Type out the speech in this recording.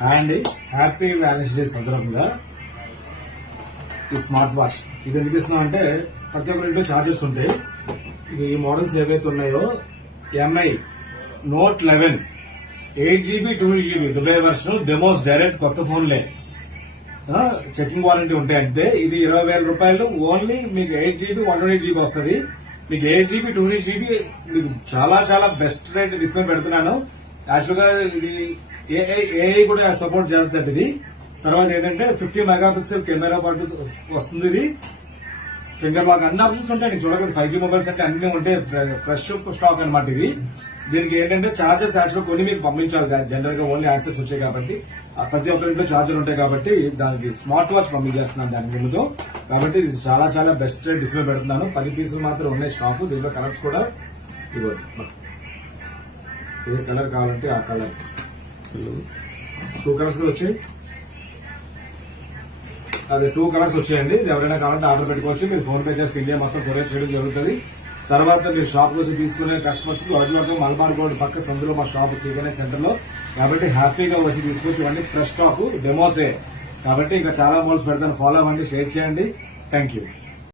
Hi అండి, happy Valentine's day సందర్భంగా ఈ స్మార్ట్ వాచ్ ఇది ఎందుకు ఇస్తున్నాం అంటే ప్రతి ఒక్కరి ఇంట్లో ఛార్జర్స్ ఉంటాయి. ఈ మోడల్స్ ఏవైతే ఉన్నాయో MI note 11 8GB 2GB Dubai version demos direct కొత్త ఫోన్లే చెకింగ్ వారంటీ ఉంటాయి. అంటే ఇది 20,000 రూపాయలు ఓన్లీ మీకు 8GB 128GB వస్తుంది. మీకు 8GB 2GB మీకు చాలా చాలా బెస్ట్ రేట్ డిస్కౌంట్ పెడుతున్నాను. యాక్చువల్ గా ఇది ఏఐ కూడా సపోర్ట్ చేస్తుంది. ఇది తర్వాత ఏంటంటే 50 మెగాపిక్సెల్ కెమెరా పాటు వస్తుంది. ఇది ఫింగర్ లాక్ అన్ని ఆప్షన్స్ ఉంటాయి. నీకు చూడగలదు 5G మొబైల్స్ అంటే అన్ని ఉంటాయి. ఫ్రెష్ స్టాక్ అనమాట ఇది. దీనికి ఏంటంటే చార్జెస్ యాక్చువల్ కొన్ని మీకు పంపించాలి. జనరల్ గా ఓన్లీ యాక్సెస్ వచ్చాయి కాబట్టి ప్రతి ఒక్కరి ఇంట్లో చార్జర్ ఉంటాయి కాబట్టి దానికి స్మార్ట్ వాచ్ పంపించేస్తున్నాను దాని ముందుతో. కాబట్టి ఇది చాలా చాలా బెస్ట్ డిస్ప్లే పెడుతున్నాను. 10 పీసులు మాత్రం ఉన్నాయి స్టాక్. దీంట్లో కలర్స్ కూడా ఇవ్వండి. ఏ కలర్ కావాలంటే ఆ కలర్ 2 కలర్స్ వచ్చాయి. అదే 2 కలర్స్ వచ్చాయండి. ఎవరైనా కావాలంటే ఆర్డర్ పెట్టుకోవచ్చు. మీరు ఫోన్ పే చేస్తే ఇండియా మొత్తం కొరియర్ చేయడం జరుగుతుంది. తర్వాత మీరు షాప్ కోసం తీసుకునే కస్టమర్స్ కి మలబార్ రోడ్ పక్క సందులో మా షాప్ సీకనే సెంటర్ లో. కాబట్టి హ్యాపీగా వచ్చి తీసుకోవచ్చు. ఇవన్నీ ఫ్రెష్ స్టాక్ డెమోసే కాబట్టి ఇంకా చాలా మోడల్స్ పెడతాను. ఫాలో అవ్వండి, షేర్ చేయండి. Thank you.